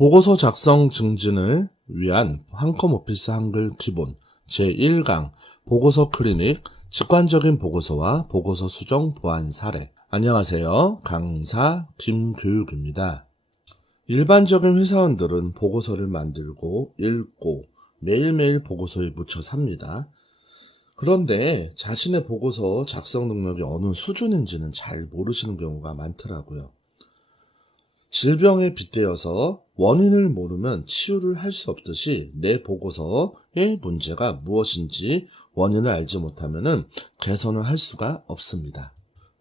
보고서 작성 증진을 위한 한컴 오피스 한글 기본 제1강 보고서 클리닉 직관적인 보고서와 보고서 수정 보완 사례. 안녕하세요. 강사 김교육입니다. 일반적인 회사원들은 보고서를 만들고 읽고 매일매일 보고서에 묻혀 삽니다. 그런데 자신의 보고서 작성 능력이 어느 수준인지는 잘 모르시는 경우가 많더라고요. 질병에 빗대어서 원인을 모르면 치유를 할 수 없듯이 내 보고서의 문제가 무엇인지 원인을 알지 못하면 개선을 할 수가 없습니다.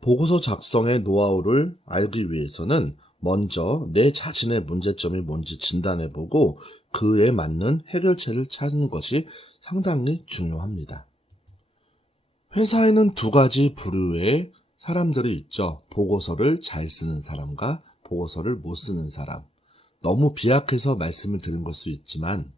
보고서 작성의 노하우를 알기 위해서는 먼저 내 자신의 문제점이 뭔지 진단해보고 그에 맞는 해결책을 찾는 것이 상당히 중요합니다. 회사에는 두 가지 부류의 사람들이 있죠. 보고서를 잘 쓰는 사람과 보고서를 못 쓰는 사람. 너무 비약해서 말씀을 드린 걸 수 있지만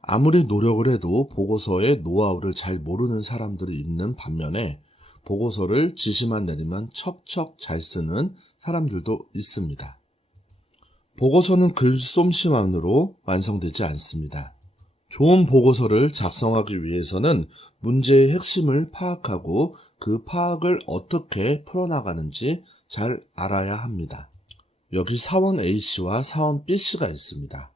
아무리 노력을 해도 보고서의 노하우를 잘 모르는 사람들이 있는 반면에 보고서를 지시만 내리면 척척 잘 쓰는 사람들도 있습니다. 보고서는 글솜씨만으로 완성되지 않습니다. 좋은 보고서를 작성하기 위해서는 문제의 핵심을 파악하고 그 파악을 어떻게 풀어나가는지 잘 알아야 합니다. 여기 사원 A씨와 사원 B씨가 있습니다.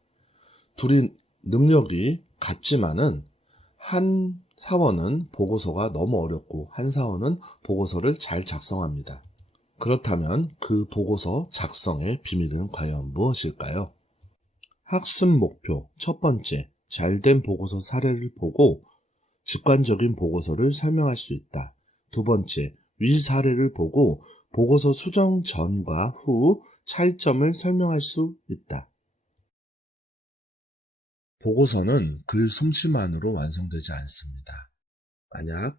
둘이 능력이 같지만은 한 사원은 보고서가 너무 어렵고 한 사원은 보고서를 잘 작성합니다. 그렇다면 그 보고서 작성의 비밀은 과연 무엇일까요? 학습 목표 첫 번째, 잘된 보고서 사례를 보고 직관적인 보고서를 설명할 수 있다. 두 번째, 위 사례를 보고 보고서 수정 전과 후 차이점을 설명할 수 있다. 보고서는 글 솜씨만으로 완성되지 않습니다. 만약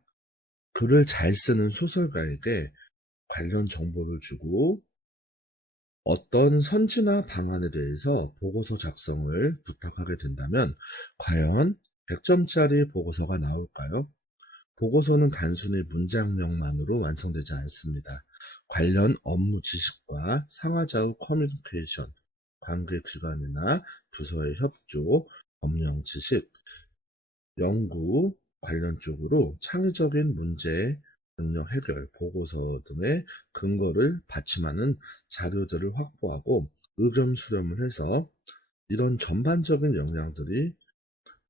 글을 잘 쓰는 소설가에게 관련 정보를 주고 어떤 선지나 방안에 대해서 보고서 작성을 부탁하게 된다면 과연 100점짜리 보고서가 나올까요? 보고서는 단순히 문장력만으로 완성되지 않습니다. 관련 업무 지식과 상하좌우 커뮤니케이션, 관계기관이나 부서의 협조, 법령 지식, 연구 관련 쪽으로 창의적인 문제 능력 해결, 보고서 등의 근거를 받침하는 자료들을 확보하고 의견 수렴을 해서 이런 전반적인 역량들이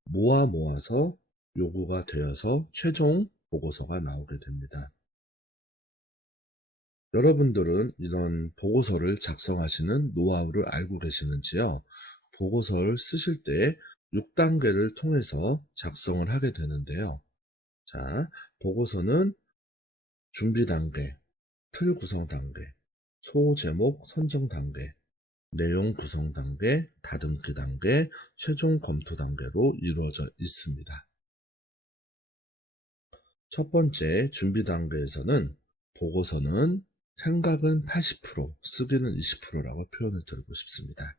모아서 요구가 되어서 최종 보고서가 나오게 됩니다. 여러분들은 이런 보고서를 작성하시는 노하우를 알고 계시는지요? 보고서를 쓰실 때 6단계를 통해서 작성을 하게 되는데요. 자, 보고서는 준비 단계, 틀 구성 단계, 소제목 선정 단계, 내용 구성 단계, 다듬기 단계, 최종 검토 단계로 이루어져 있습니다. 첫 번째 준비 단계에서는 보고서는 생각은 80%, 쓰기는 20%라고 표현을 드리고 싶습니다.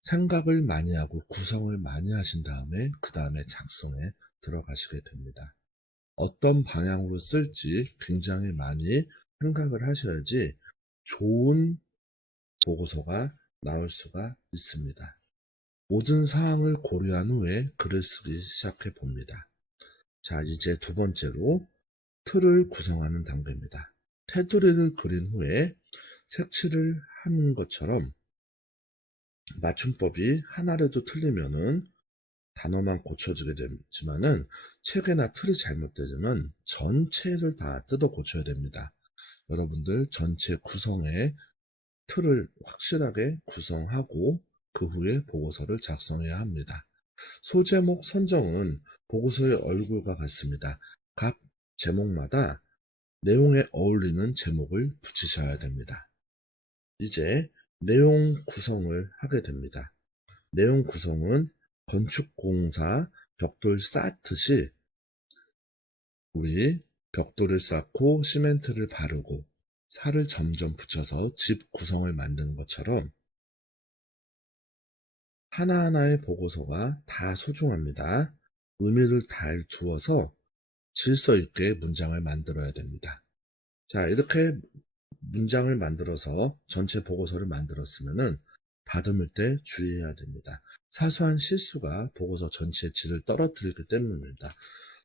생각을 많이 하고 구성을 많이 하신 다음에 그 다음에 작성에 들어가시게 됩니다. 어떤 방향으로 쓸지 굉장히 많이 생각을 하셔야지 좋은 보고서가 나올 수가 있습니다. 모든 사항을 고려한 후에 글을 쓰기 시작해 봅니다. 자, 이제 두 번째로 틀을 구성하는 단계입니다. 테두리를 그린 후에 색칠을 하는 것처럼 맞춤법이 하나라도 틀리면은 단어만 고쳐지게 되지만은 책이나 틀이 잘못되면 전체를 다 뜯어 고쳐야 됩니다. 여러분들 전체 구성에 틀을 확실하게 구성하고 그 후에 보고서를 작성해야 합니다. 소제목 선정은 보고서의 얼굴과 같습니다. 각 제목마다 내용에 어울리는 제목을 붙이셔야 됩니다. 이제 내용 구성을 하게 됩니다. 내용 구성은 건축공사 벽돌 쌓듯이 우리 벽돌을 쌓고 시멘트를 바르고 살을 점점 붙여서 집 구성을 만드는 것처럼 하나하나의 보고서가 다 소중합니다. 의미를 잘 두어서 질서 있게 문장을 만들어야 됩니다. 자, 이렇게 문장을 만들어서 전체 보고서를 만들었으면은 다듬을 때 주의해야 됩니다. 사소한 실수가 보고서 전체의 질을 떨어뜨리기 때문입니다.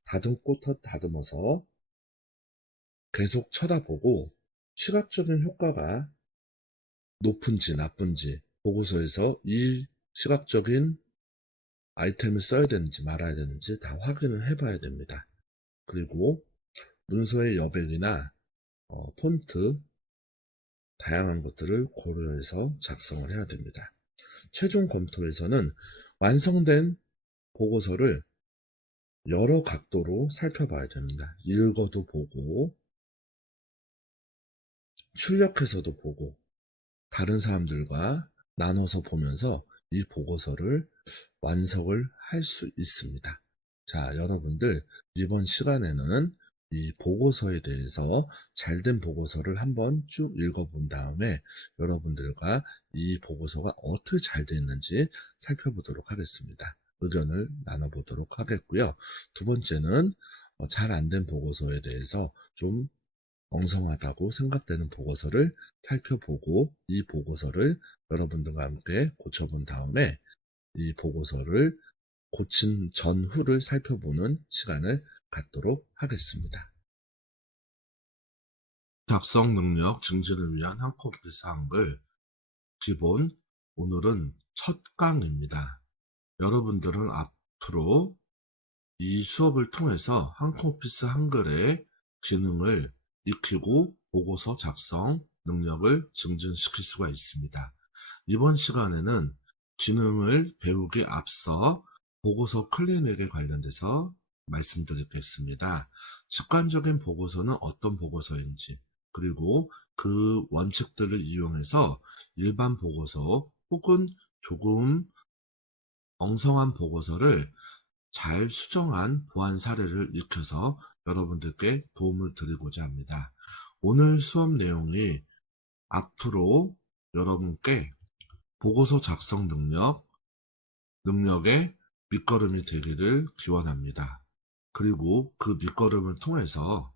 다듬고 다듬어서 계속 쳐다보고 시각적인 효과가 높은지 나쁜지 보고서에서 이 시각적인 아이템을 써야 되는지 말아야 되는지 다 확인을 해봐야 됩니다. 그리고 문서의 여백이나 폰트 다양한 것들을 고려해서 작성을 해야 됩니다. 최종 검토에서는 완성된 보고서를 여러 각도로 살펴봐야 됩니다. 읽어도 보고 출력해서도 보고 다른 사람들과 나눠서 보면서 이 보고서를 완성을 할 수 있습니다. 자, 여러분들 이번 시간에는 이 보고서에 대해서 잘된 보고서를 한번 쭉 읽어본 다음에 여러분들과 이 보고서가 어떻게 잘 됐는지 살펴보도록 하겠습니다. 의견을 나눠보도록 하겠고요. 두 번째는 잘 안 된 보고서에 대해서 좀 엉성하다고 생각되는 보고서를 살펴보고 이 보고서를 여러분들과 함께 고쳐본 다음에 이 보고서를 고친 전후를 살펴보는 시간을 갖도록 하겠습니다. 작성 능력 증진을 위한 한코피스 한글 기본 오늘은 첫 강입니다. 여러분들은 앞으로 이 수업을 통해서 한코피스 한글의 기능을 익히고 보고서 작성 능력을 증진시킬 수가 있습니다. 이번 시간에는 기능을 배우기 앞서 보고서 클리닉에 관련돼서 말씀드리겠습니다. 직관적인 보고서는 어떤 보고서인지, 그리고 그 원칙들을 이용해서 일반 보고서 혹은 조금 엉성한 보고서를 잘 수정한 보안 사례를 익혀서 여러분들께 도움을 드리고자 합니다. 오늘 수업 내용이 앞으로 여러분께 보고서 작성 능력의 밑거름이 되기를 기원합니다. 그리고 그 밑거름을 통해서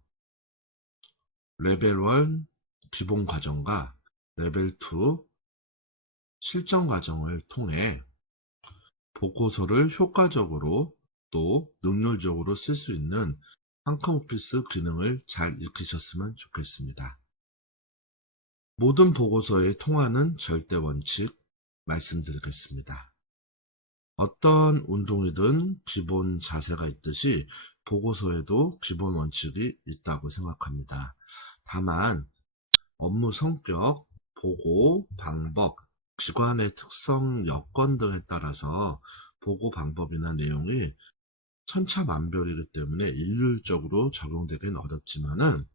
레벨 1 기본 과정과 레벨 2 실전 과정을 통해 보고서를 효과적으로 또 능률적으로 쓸 수 있는 한컴오피스 기능을 잘 익히셨으면 좋겠습니다. 모든 보고서에 통하는 절대 원칙 말씀드리겠습니다. 어떤 운동이든 기본 자세가 있듯이 보고서에도 기본 원칙이 있다고 생각합니다. 다만 업무 성격, 보고 방법, 기관의 특성, 여건 등에 따라서 보고 방법이나 내용이 천차만별이기 때문에 일률적으로 적용되기는 어렵지만은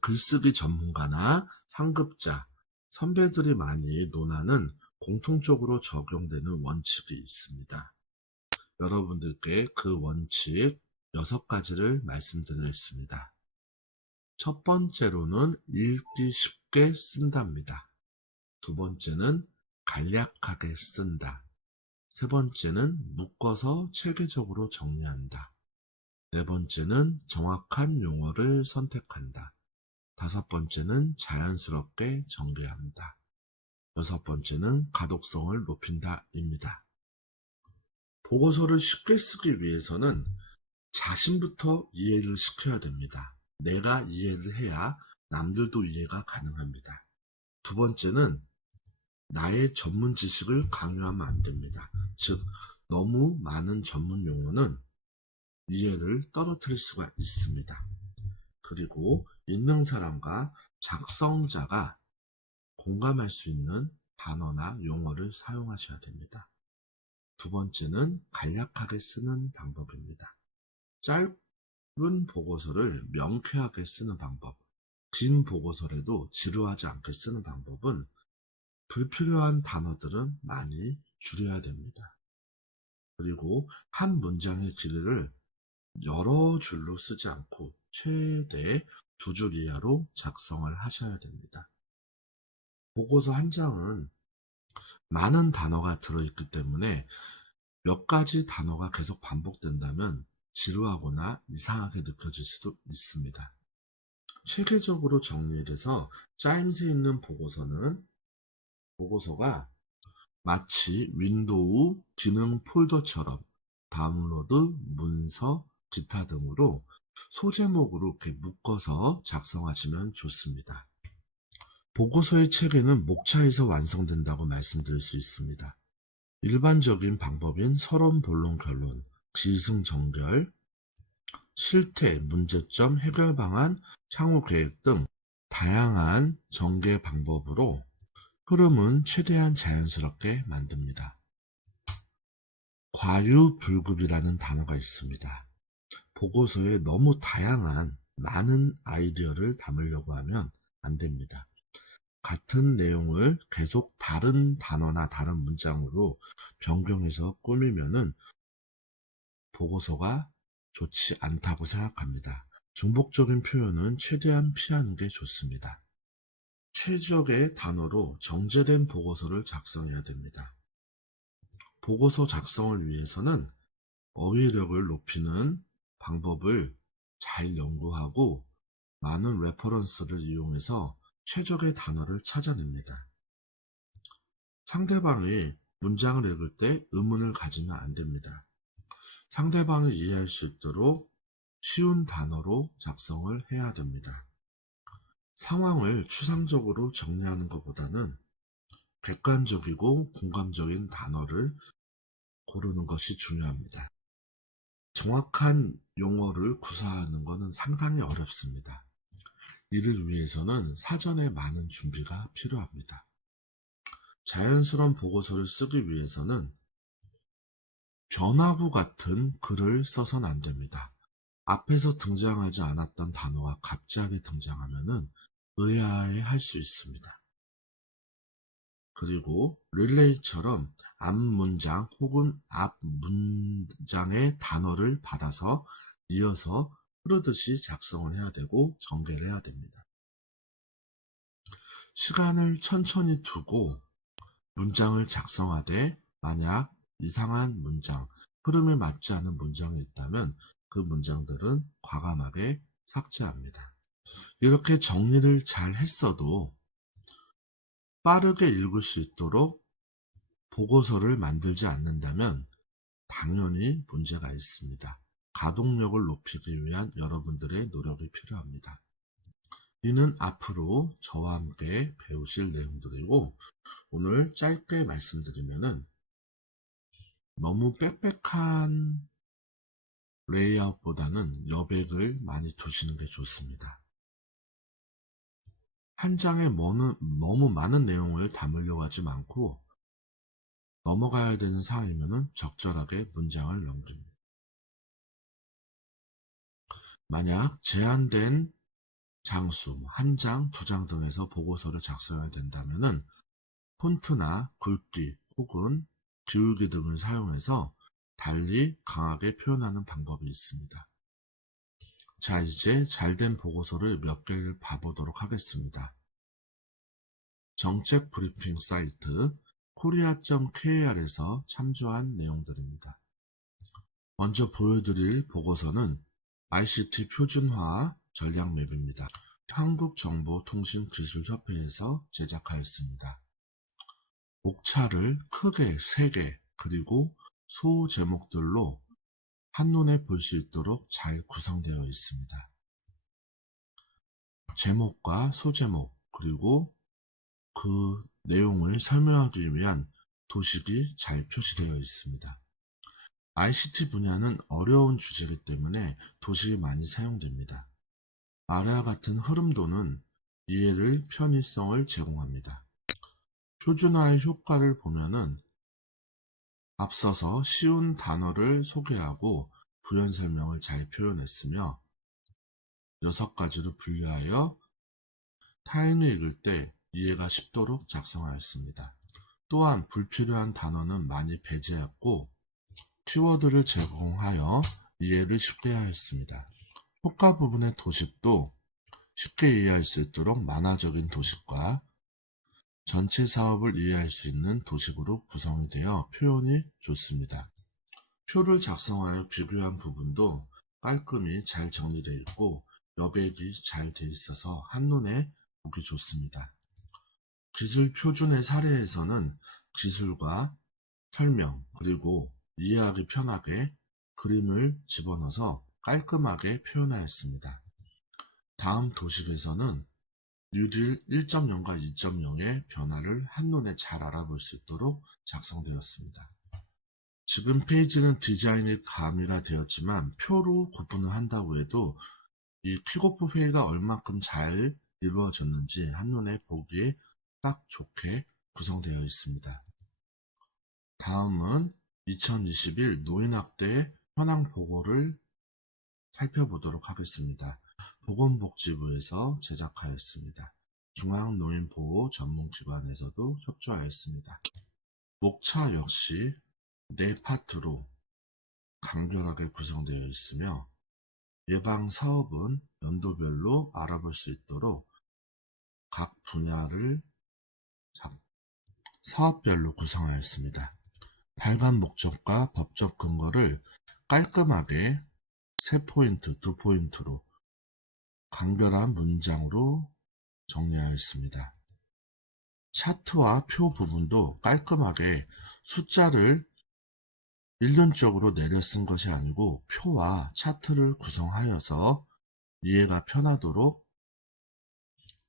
글쓰기 전문가나 상급자, 선배들이 많이 논하는 공통적으로 적용되는 원칙이 있습니다. 여러분들께 그 원칙 6가지를 말씀드리겠습니다. 첫 번째로는 읽기 쉽게 쓴답니다. 두 번째는 간략하게 쓴다. 세 번째는 묶어서 체계적으로 정리한다. 네 번째는 정확한 용어를 선택한다. 다섯 번째는 자연스럽게 정리한다. 여섯 번째는 가독성을 높인다입니다. 보고서를 쉽게 쓰기 위해서는 자신부터 이해를 시켜야 됩니다. 내가 이해를 해야 남들도 이해가 가능합니다. 두 번째는 나의 전문 지식을 강요하면 안 됩니다. 즉, 너무 많은 전문 용어는 이해를 떨어뜨릴 수가 있습니다. 그리고 읽는 사람과 작성자가 공감할 수 있는 단어나 용어를 사용하셔야 됩니다. 두 번째는 간략하게 쓰는 방법입니다. 짧은 보고서를 명쾌하게 쓰는 방법, 긴 보고서라도 지루하지 않게 쓰는 방법은 불필요한 단어들은 많이 줄여야 됩니다. 그리고 한 문장의 길이를 여러 줄로 쓰지 않고 최대 2줄 이하로 작성을 하셔야 됩니다. 보고서 한 장은 많은 단어가 들어있기 때문에 몇 가지 단어가 계속 반복된다면 지루하거나 이상하게 느껴질 수도 있습니다. 체계적으로 정리돼서 짜임새 있는 보고서가 마치 윈도우 기능 폴더처럼 다운로드, 문서, 기타 등으로 소제목으로 이렇게 묶어서 작성하시면 좋습니다. 보고서의 체계는 목차에서 완성된다고 말씀드릴 수 있습니다. 일반적인 방법인 서론, 본론, 결론, 기승전결, 실태, 문제점, 해결 방안, 향후 계획 등 다양한 전개 방법으로 흐름은 최대한 자연스럽게 만듭니다. 과유불급이라는 단어가 있습니다. 보고서에 너무 다양한 많은 아이디어를 담으려고 하면 안 됩니다. 같은 내용을 계속 다른 단어나 다른 문장으로 변경해서 꾸미면은 보고서가 좋지 않다고 생각합니다. 중복적인 표현은 최대한 피하는 게 좋습니다. 최적의 단어로 정제된 보고서를 작성해야 됩니다. 보고서 작성을 위해서는 어휘력을 높이는 방법을 잘 연구하고 많은 레퍼런스를 이용해서 최적의 단어를 찾아냅니다. 상대방이 문장을 읽을 때 의문을 가지면 안 됩니다. 상대방을 이해할 수 있도록 쉬운 단어로 작성을 해야 됩니다. 상황을 추상적으로 정리하는 것보다는 객관적이고 공감적인 단어를 고르는 것이 중요합니다. 정확한 용어를 구사하는 것은 상당히 어렵습니다. 이를 위해서는 사전에 많은 준비가 필요합니다. 자연스러운 보고서를 쓰기 위해서는 변화구 같은 글을 써서는 안 됩니다. 앞에서 등장하지 않았던 단어가 갑자기 등장하면 의아해할 수 있습니다. 그리고 릴레이처럼 앞 문장 혹은 앞 문장의 단어를 받아서 이어서 흐르듯이 작성을 해야 되고 전개를 해야 됩니다. 시간을 천천히 두고 문장을 작성하되 만약 이상한 문장, 흐름에 맞지 않은 문장이 있다면 그 문장들은 과감하게 삭제합니다. 이렇게 정리를 잘 했어도 빠르게 읽을 수 있도록 보고서를 만들지 않는다면 당연히 문제가 있습니다. 가동력을 높이기 위한 여러분들의 노력이 필요합니다. 이는 앞으로 저와 함께 배우실 내용들이고 오늘 짧게 말씀드리면은 너무 빽빽한 레이아웃보다는 여백을 많이 두시는 게 좋습니다. 한 장에 너무 많은 내용을 담으려고 하지 않고 넘어가야 되는 상황이면 적절하게 문장을 넘깁니다. 만약 제한된 장수, 한 장, 두 장 등에서 보고서를 작성해야 된다면 폰트나 굵기 혹은 기울기 등을 사용해서 달리 강하게 표현하는 방법이 있습니다. 자, 이제 잘된 보고서를 몇 개를 봐보도록 하겠습니다. 정책 브리핑 사이트 korea.kr에서 참조한 내용들입니다. 먼저 보여드릴 보고서는 ICT 표준화 전략 맵입니다. 한국정보통신기술협회에서 제작하였습니다. 목차를 크게 3개 그리고 소제목들로 한눈에 볼 수 있도록 잘 구성되어 있습니다. 제목과 소제목 그리고 그 내용을 설명하기 위한 도식이 잘 표시되어 있습니다. ICT 분야는 어려운 주제이기 때문에 도식이 많이 사용됩니다. 아래와 같은 흐름도는 이해를 편의성을 제공합니다. 표준화의 효과를 보면은 앞서서 쉬운 단어를 소개하고 부연 설명을 잘 표현했으며 6가지로 분류하여 타인이 읽을 때 이해가 쉽도록 작성하였습니다. 또한 불필요한 단어는 많이 배제했고 키워드를 제공하여 이해를 쉽게 하였습니다. 효과 부분의 도식도 쉽게 이해할 수 있도록 만화적인 도식과 전체 사업을 이해할 수 있는 도식으로 구성이 되어 표현이 좋습니다. 표를 작성하여 비교한 부분도 깔끔히 잘 정리되어 있고 여백이 잘 되어 있어서 한눈에 보기 좋습니다. 기술 표준의 사례에서는 기술과 설명, 그리고 이해하기 편하게 그림을 집어넣어서 깔끔하게 표현하였습니다. 다음 도식에서는 뉴딜 1.0과 2.0의 변화를 한눈에 잘 알아볼 수 있도록 작성되었습니다. 지금 페이지는 디자인이 가미가 되었지만 표로 구분을 한다고 해도 이 킥오프 회의가 얼마큼 잘 이루어졌는지 한눈에 보기에 딱 좋게 구성되어 있습니다. 다음은 2021 노인학대 현황 보고를 살펴보도록 하겠습니다. 보건복지부에서 제작하였습니다. 중앙노인보호 전문기관에서도 협조하였습니다. 목차 역시 4파트로 간결하게 구성되어 있으며 예방사업은 연도별로 알아볼 수 있도록 각 분야를 사업별로 구성하였습니다. 발간 목적과 법적 근거를 깔끔하게 3포인트, 2포인트로 간결한 문장으로 정리하였습니다. 차트와 표 부분도 깔끔하게 숫자를 일륜적으로 내려 쓴 것이 아니고 표와 차트를 구성하여서 이해가 편하도록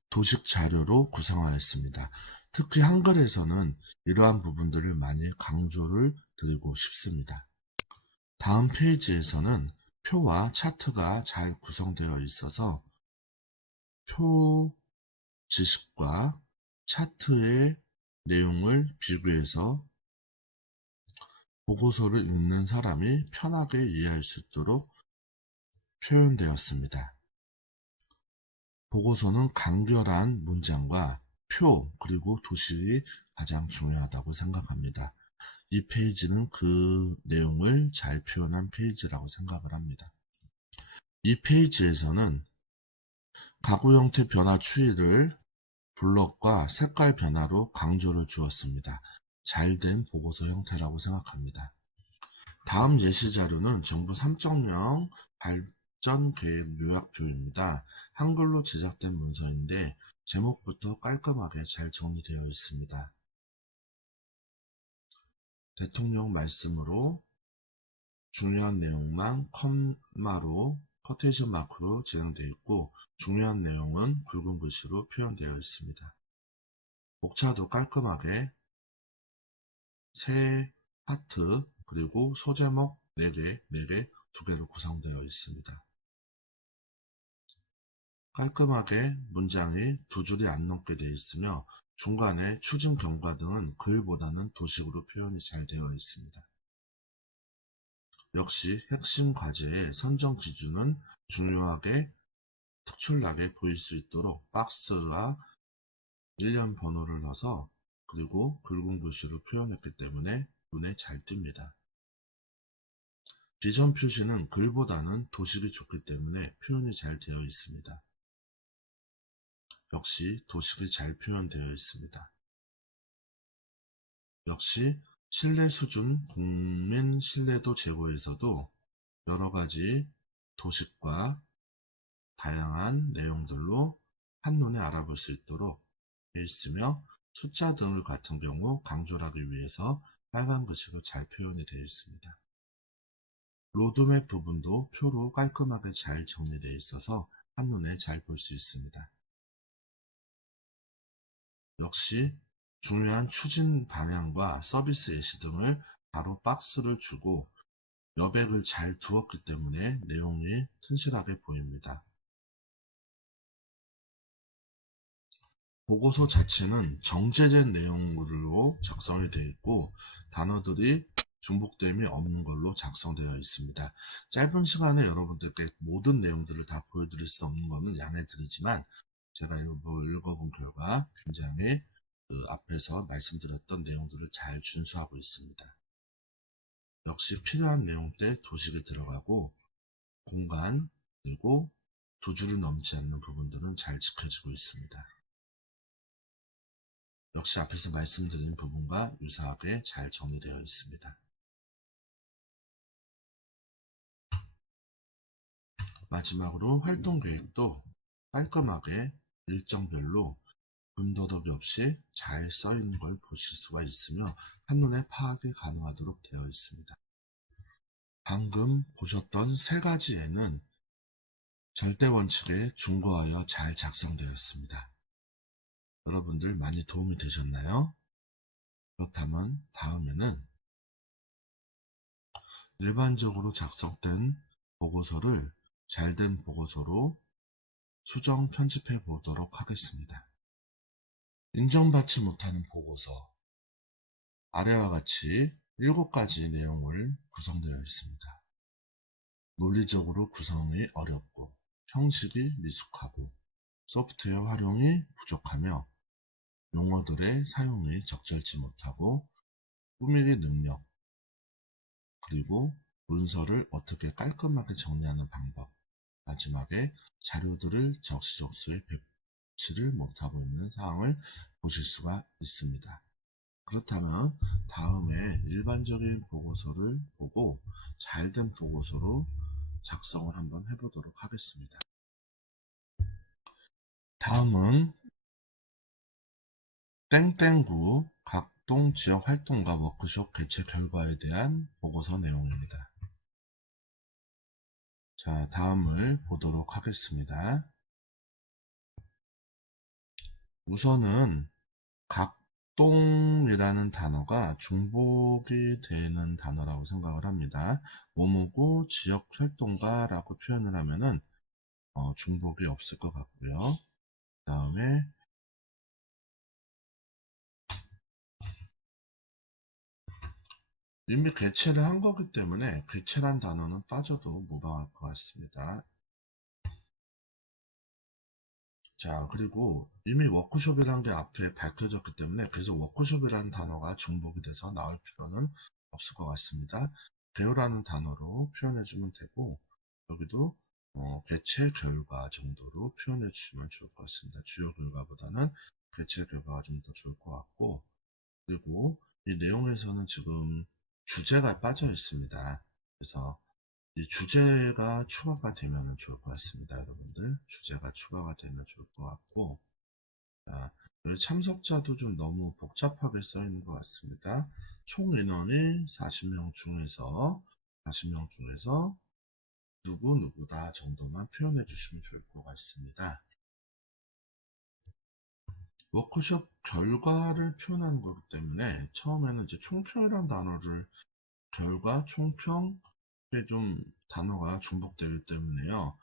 도식 자료로 구성하였습니다. 특히 한글에서는 이러한 부분들을 많이 강조를 드리고 싶습니다. 다음 페이지에서는 표와 차트가 잘 구성되어 있어서 표 지식과 차트의 내용을 비교해서 보고서를 읽는 사람이 편하게 이해할 수 있도록 표현되었습니다. 보고서는 간결한 문장과 표 그리고 도식이 가장 중요하다고 생각합니다. 이 페이지는 그 내용을 잘 표현한 페이지라고 생각을 합니다. 이 페이지에서는 가구 형태 변화 추이를 블럭과 색깔 변화로 강조를 주었습니다. 잘된 보고서 형태라고 생각합니다. 다음 예시 자료는 정부 3.0 발전 계획 요약표입니다. 한글로 제작된 문서인데 제목부터 깔끔하게 잘 정리되어 있습니다. 대통령 말씀으로 중요한 내용만 컴마로 커테이션 마크로 진행되어 있고 중요한 내용은 굵은 글씨로 표현되어 있습니다. 목차도 깔끔하게 3파트 그리고 소제목 4개, 4개, 2개로 구성되어 있습니다. 깔끔하게 문장이 2줄이 안 넘게 되어 있으며 중간에 추진 경과 등은 글보다는 도식으로 표현이 잘 되어 있습니다. 역시 핵심 과제의 선정 기준은 중요하게 특출나게 보일 수 있도록 박스와 일련 번호를 넣어서 그리고 굵은 글씨로 표현했기 때문에 눈에 잘 띕니다. 비전 표시는 글보다는 도식이 좋기 때문에 표현이 잘 되어 있습니다. 역시 도식이 잘 표현되어 있습니다. 역시 신뢰 수준 국민 신뢰도 제고에서도 여러가지 도식과 다양한 내용들로 한눈에 알아볼 수 있도록 되어 있으며 숫자 등을 같은 경우 강조를 하기 위해서 빨간 글씨로 잘 표현이 되어 있습니다. 로드맵 부분도 표로 깔끔하게 잘 정리되어 있어서 한눈에 잘 볼 수 있습니다. 역시 중요한 추진 방향과 서비스 예시 등을 바로 박스를 주고 여백을 잘 두었기 때문에 내용이 튼실하게 보입니다. 보고서 자체는 정제된 내용으로 작성이 되어 있고 단어들이 중복됨이 없는 걸로 작성되어 있습니다. 짧은 시간에 여러분들께 모든 내용들을 다 보여드릴 수 없는 것은 양해드리지만 제가 읽어본 결과 굉장히 앞에서 말씀드렸던 내용들을 잘 준수하고 있습니다. 역시 필요한 내용 때 도식이 들어가고 공간 그리고 2줄을 넘지 않는 부분들은 잘 지켜지고 있습니다. 역시 앞에서 말씀드린 부분과 유사하게 잘 정리되어 있습니다. 마지막으로 활동계획도 깔끔하게 일정별로 군더더기 없이 잘 써있는 걸 보실 수가 있으며 한눈에 파악이 가능하도록 되어 있습니다. 방금 보셨던 세 가지에는 절대 원칙에 준거하여 잘 작성되었습니다. 여러분들 많이 도움이 되셨나요? 그렇다면 다음에는 일반적으로 작성된 보고서를 잘된 보고서로 수정 편집해 보도록 하겠습니다. 인정받지 못하는 보고서, 아래와 같이 7가지 내용을 구성되어 있습니다. 논리적으로 구성이 어렵고 형식이 미숙하고 소프트웨어 활용이 부족하며 용어들의 사용이 적절치 못하고 꾸미기 능력, 그리고 문서를 어떻게 깔끔하게 정리하는 방법, 마지막에 자료들을 적시적소에 배치를 못하고 있는 사항을 보실 수가 있습니다. 그렇다면 다음에 일반적인 보고서를 보고 잘된 보고서로 작성을 한번 해보도록 하겠습니다. 다음은 땡땡구 각동 지역 활동과 워크숍 개최 결과에 대한 보고서 내용입니다. 자, 다음을 보도록 하겠습니다. 우선은 각동이라는 단어가 중복이 되는 단어라고 생각을 합니다. 뭐뭐구 지역 활동가 라고 표현을 하면은 중복이 없을 것 같고요. 그 다음에 이미 개최를 한 거기 때문에 개최란 단어는 빠져도 무방할 것 같습니다. 자, 그리고 이미 워크숍이라는 게 앞에 밝혀졌기 때문에 계속 워크숍이라는 단어가 중복이 돼서 나올 필요는 없을 것 같습니다. 배우라는 단어로 표현해 주면 되고, 여기도 개최 결과 정도로 표현해 주시면 좋을 것 같습니다. 주요 결과보다는 개최 결과가 좀 더 좋을 것 같고, 그리고 이 내용에서는 지금 주제가 빠져 있습니다. 그래서 이 주제가 추가가 되면 좋을 것 같습니다. 여러분들 주제가 추가가 되면 좋을 것 같고, 자, 참석자도 좀 너무 복잡하게 써 있는 것 같습니다. 총 인원이 40명 중에서 누구누구다 정도만 표현해 주시면 좋을 것 같습니다. 워크숍 결과를 표현하는 거기 때문에 처음에는 이제 총평이라는 단어를 결과, 총평, 이게 좀 단어가 중복되기 때문에요.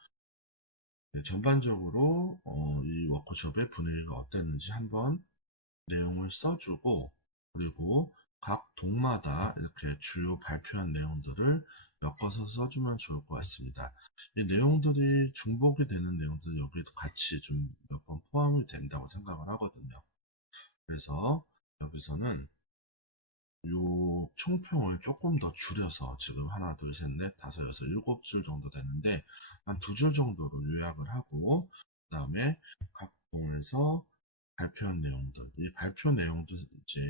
네, 전반적으로 이 워크숍의 분위기가 어땠는지 한번 내용을 써주고, 그리고 각 동마다 이렇게 주요 발표한 내용들을 엮어서 써주면 좋을 것 같습니다. 이 내용들이 중복이 되는 내용들 여기도 같이 좀 몇 번 포함이 된다고 생각을 하거든요. 그래서 여기서는 요 총평을 조금 더 줄여서 지금 하나, 둘, 셋, 넷, 다섯, 여섯, 7줄 정도 되는데 한 2줄 정도로 요약을 하고, 그 다음에 각 동에서 발표한 내용들, 이 발표 내용도 이제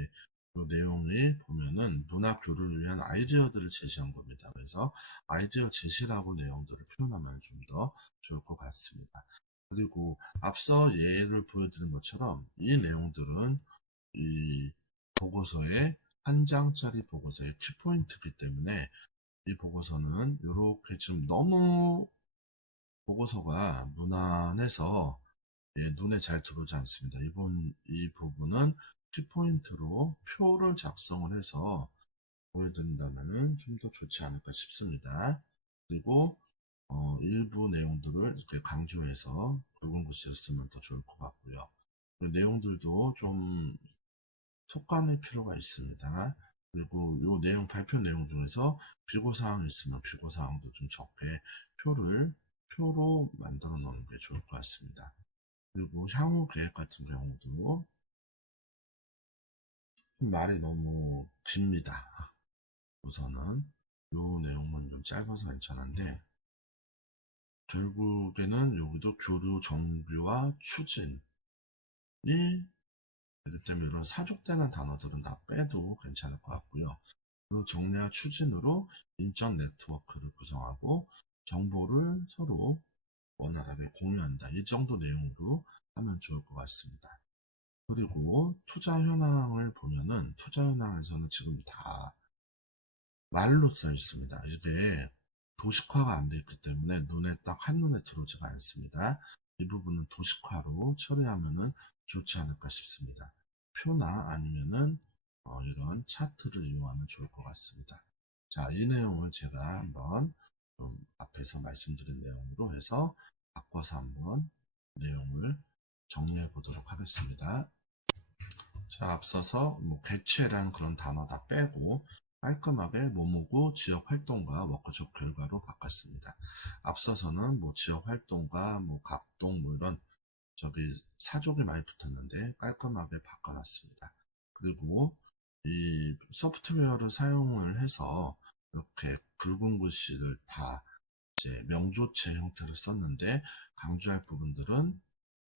그 내용이 보면은 문화 교류를 위한 아이디어들을 제시한 겁니다. 그래서 아이디어 제시라고 내용들을 표현하면 좀 더 좋을 것 같습니다. 그리고 앞서 예를 보여드린 것처럼 이 내용들은 이 보고서의 한 장짜리 보고서의 키포인트이기 때문에 이 보고서는 이렇게 지금 너무 보고서가 무난해서 눈에 잘 들어오지 않습니다. 이 부분은 키포인트로 표를 작성을 해서 보여드린다면 좀 더 좋지 않을까 싶습니다. 그리고 일부 내용들을 이렇게 강조해서 굵은 글씨를 쓰면 더 좋을 것 같고요. 그 내용들도 좀 속간의 필요가 있습니다. 그리고 이 내용, 발표 내용 중에서 비고사항이 있으면 비고사항도 좀 적게 표로 만들어 놓는 게 좋을 것 같습니다. 그리고 향후 계획 같은 경우도 말이 너무 깁니다. 우선은 이 내용은 좀 짧아서 괜찮은데, 결국에는 여기도 교류 정비와 추진이 그렇기 때문에 이런 사족되는 단어들은 다 빼도 괜찮을 것 같고요. 그 정례와 추진으로 인적 네트워크를 구성하고 정보를 서로 원활하게 공유한다. 이 정도 내용으로 하면 좋을 것 같습니다. 그리고 투자 현황을 보면은 투자 현황에서는 지금 다 말로 써 있습니다. 이게 도식화가 안 되어 있기 때문에 눈에 딱 한눈에 들어오지가 않습니다. 이 부분은 도식화로 처리하면은 좋지 않을까 싶습니다. 표나 아니면은 이런 차트를 이용하면 좋을 것 같습니다. 자, 이 내용을 제가 한번 좀 앞에서 말씀드린 내용으로 해서 바꿔서 한번 내용을 정리해 보도록 하겠습니다. 자, 앞서서 뭐 개최라는 그런 단어 다 빼고 깔끔하게 뭐뭐고 지역 활동과 워크숍 결과로 바꿨습니다. 앞서서는 뭐 지역 활동과 뭐 각동 뭐 이런 저기 사족이 많이 붙었는데 깔끔하게 바꿔놨습니다. 그리고 이 소프트웨어를 사용을 해서 이렇게 붉은 글씨를 다 이제 명조체 형태로 썼는데 강조할 부분들은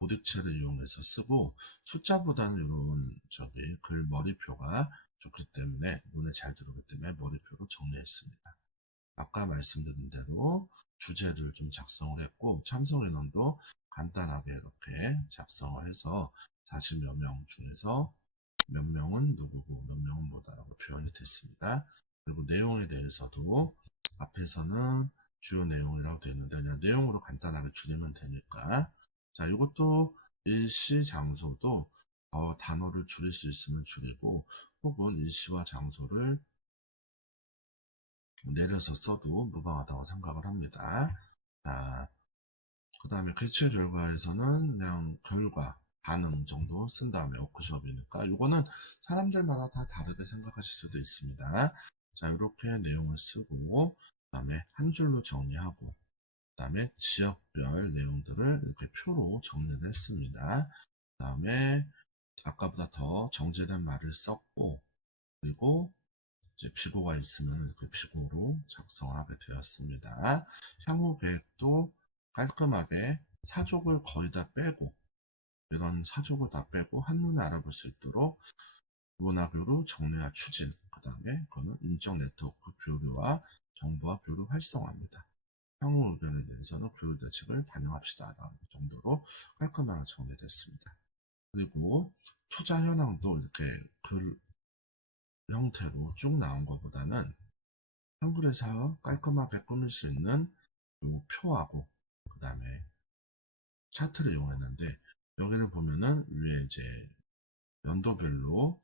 보드체를 이용해서 쓰고 숫자보다는 이런 저기 글 머리표가 좋기 때문에 눈에 잘 들어오기 때문에 머리표로 정리했습니다. 아까 말씀드린 대로 주제를 좀 작성을 했고 참석 인원도 간단하게 이렇게 작성을 해서 40여 명 중에서 몇 명은 누구고 몇 명은 뭐다라고 표현이 됐습니다. 그리고 내용에 대해서도 앞에서는 주요 내용이라고 되어 있는데 그냥 내용으로 간단하게 줄이면 되니까 자 이것도 일시 장소도 단어를 줄일 수 있으면 줄이고 혹은 일시와 장소를 내려서 써도 무방하다고 생각을 합니다. 자, 그 다음에 개최 결과에서는 그냥 결과, 반응 정도 쓴 다음에 워크숍이니까 이거는 사람들마다 다 다르게 생각하실 수도 있습니다. 자, 이렇게 내용을 쓰고 그 다음에 한 줄로 정리하고 그 다음에 지역별 내용들을 이렇게 표로 정리를 했습니다. 그 다음에 아까보다 더 정제된 말을 썼고 그리고 이제 비고가 있으면 그 비고로 작성하게 되었습니다. 향후 계획도 깔끔하게 사족을 거의 다 빼고 이런 사족을 다 빼고 한눈에 알아볼 수 있도록 문화교류 정례화 추진 그 다음에 그거는 인적 네트워크 교류와 정보화 교류 활성화입니다. 향후 의견에 대해서는 교류 대책을 반영합시다 정도로 깔끔하게 정리됐습니다. 그리고 투자 현황도 이렇게 글 형태로 쭉 나온 것보다는 한글에서 깔끔하게 꾸밀 수 있는 요 표하고 그 다음에 차트를 이용했는데 여기를 보면은 위에 이제 연도별로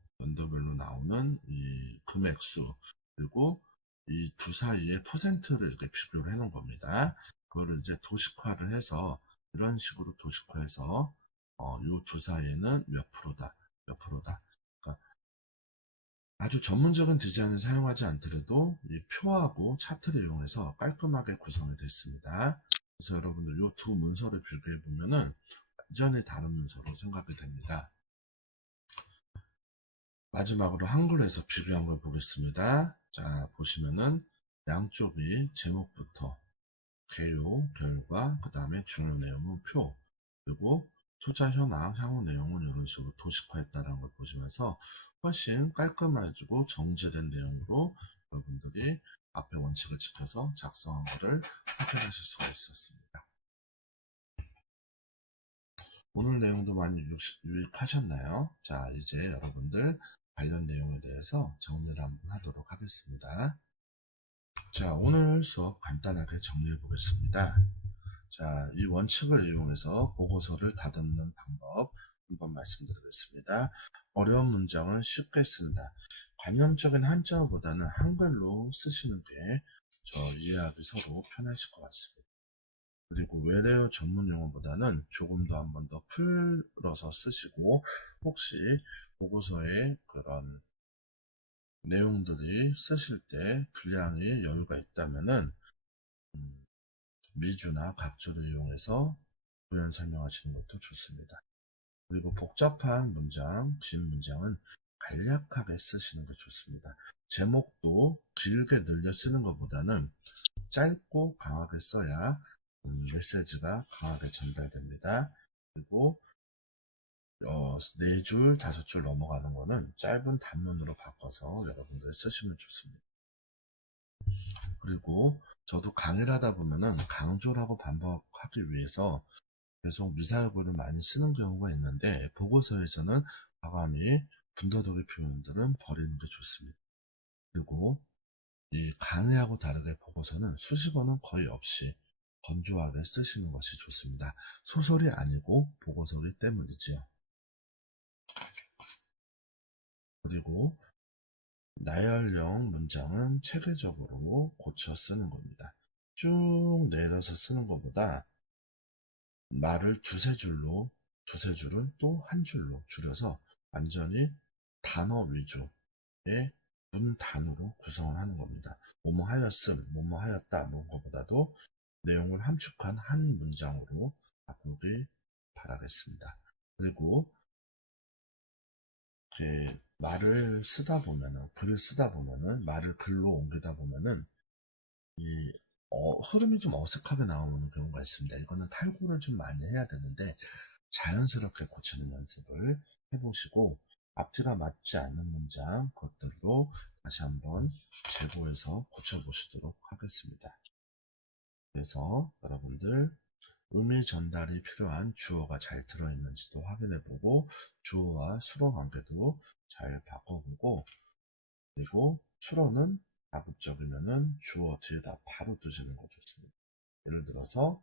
나오는 이 금액수 그리고 이 두 사이의 퍼센트를 이렇게 비교를 해 놓은 겁니다. 그거를 이제 도식화를 해서 이런 식으로 도식화해서 요 두 사이에는 몇 프로다 몇 프로다 그러니까 아주 전문적인 디자인을 사용하지 않더라도 이 표하고 차트를 이용해서 깔끔하게 구성이 됐습니다. 그래서 여러분들 이 두 문서를 비교해 보면은 완전히 다른 문서로 생각이 됩니다. 마지막으로 한글에서 비교한 걸 보겠습니다. 자, 보시면은 양쪽이 제목부터 개요, 결과, 그 다음에 중요 내용은 표, 그리고 투자 현황, 향후 내용은 이런 식으로 도식화했다는 걸 보시면서 훨씬 깔끔해지고 정제된 내용으로 여러분들이 앞에 원칙을 지켜서 작성한 것을 확인하실 수가 있었습니다. 오늘 내용도 많이 유익하셨나요? 자, 이제 여러분들 관련 내용에 대해서 정리를 한번 하도록 하겠습니다. 자, 오늘 수업 간단하게 정리해 보겠습니다. 자, 이 원칙을 이용해서 보고서를 다듬는 방법 한번 말씀드리겠습니다. 어려운 문장을 쉽게 쓴다. 관념적인 한자어보다는 한글로 쓰시는 게 저 이해하기 서로 편하실 것 같습니다. 그리고 외래어 전문 용어보다는 조금 더 한 번 더 풀어서 쓰시고 혹시 보고서에 그런 내용들이 쓰실 때 분량이 여유가 있다면은 미주나 각주를 이용해서 표현 설명하시는 것도 좋습니다. 그리고 복잡한 문장, 긴 문장은 간략하게 쓰시는 게 좋습니다. 제목도 길게 늘려 쓰는 것보다는 짧고 강하게 써야 메시지가 강하게 전달됩니다. 그리고 4줄, 5줄 넘어가는 거는 짧은 단문으로 바꿔서 여러분들 쓰시면 좋습니다. 그리고 저도 강의를 하다 보면은 강조를 하고 반복하기 위해서 계속 미사역어를 많이 쓰는 경우가 있는데 보고서에서는 과감히 분더덕의 표현들은 버리는 게 좋습니다. 그리고 이 강의하고 다르게 보고서는 수식어는 거의 없이 건조하게 쓰시는 것이 좋습니다. 소설이 아니고 보고서이기 때문이지요. 그리고 나열형 문장은 체계적으로 고쳐 쓰는 겁니다. 쭉 내려서 쓰는 것보다 말을 두세 줄을 또 한 줄로 줄여서 완전히 단어 위주의 문단으로 구성을 하는 겁니다. 뭐뭐 하였음, 뭐뭐 하였다, 뭐 것보다도 내용을 함축한 한 문장으로 바꾸길 바라겠습니다. 그리고 말을 쓰다 보면은, 글을 쓰다 보면은, 말을 글로 옮기다 보면은, 이, 흐름이 좀 어색하게 나오는 경우가 있습니다. 이거는 탈구를 좀 많이 해야 되는데, 자연스럽게 고치는 연습을 해보시고, 앞뒤가 맞지 않는 문장, 그것들로 다시 한번 재고해서 고쳐보시도록 하겠습니다. 그래서 여러분들, 의미 전달이 필요한 주어가 잘 들어있는지도 확인해보고 주어와 수로 관계도 잘 바꿔보고 그리고 수로는 다급적이면은 주어 뒤에다 바로 두시는 거 좋습니다. 예를 들어서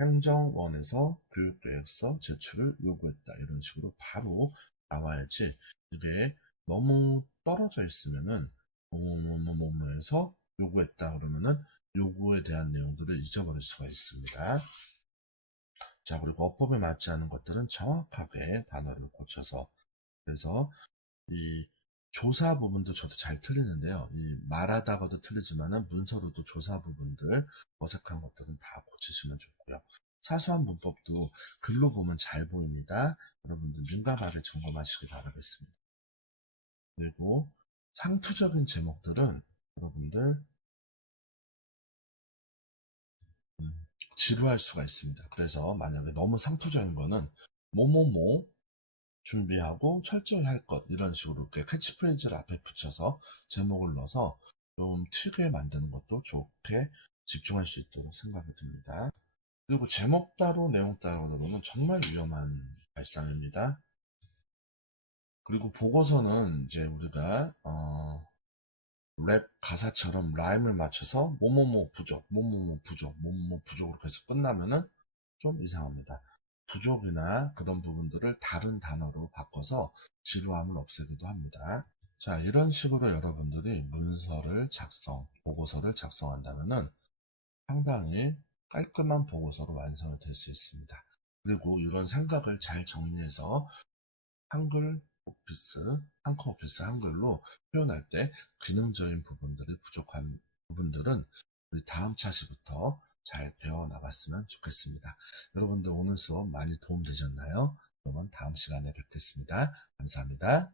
행정원에서 교육계획서 제출을 요구했다 이런 식으로 바로 나와야지 이게 너무 떨어져 있으면은 뭐뭐뭐뭐뭐에서 요구했다 그러면은 요구에 대한 내용들을 잊어버릴 수가 있습니다. 자, 그리고 어법에 맞지 않은 것들은 정확하게 단어를 고쳐서 그래서 이 조사 부분도 저도 잘 틀리는데요. 이 말하다가도 틀리지만은 문서로도 조사 부분들 어색한 것들은 다 고치시면 좋고요. 사소한 문법도 글로 보면 잘 보입니다. 여러분들 민감하게 점검하시기 바라겠습니다. 그리고 상투적인 제목들은 여러분들 지루할 수가 있습니다. 그래서 만약에 너무 상투적인 거는 뭐뭐뭐 준비하고 철저히 할 것 이런 식으로 이렇게 캐치프레이즈를 앞에 붙여서 제목을 넣어서 좀 튀게 만드는 것도 좋게 집중할 수 있도록 생각이 듭니다. 그리고 제목 따로 내용 따로 넣으면 정말 위험한 발상입니다. 그리고 보고서는 이제 우리가 랩 가사처럼 라임을 맞춰서 뭐뭐뭐 부족, 뭐뭐뭐 부족, 뭐뭐뭐 부족으로 계속 끝나면은 좀 이상합니다. 부족이나 그런 부분들을 다른 단어로 바꿔서 지루함을 없애기도 합니다. 자, 이런 식으로 여러분들이 문서를 보고서를 작성한다면은 상당히 깔끔한 보고서로 완성이 될 수 있습니다. 그리고 이런 생각을 잘 정리해서 한글 오피스, 한커 오피스 한글로 표현할 때 기능적인 부분들이 부족한 부분들은 우리 다음 차시부터 잘 배워 나갔으면 좋겠습니다. 여러분들 오늘 수업 많이 도움되셨나요? 그러면 다음 시간에 뵙겠습니다. 감사합니다.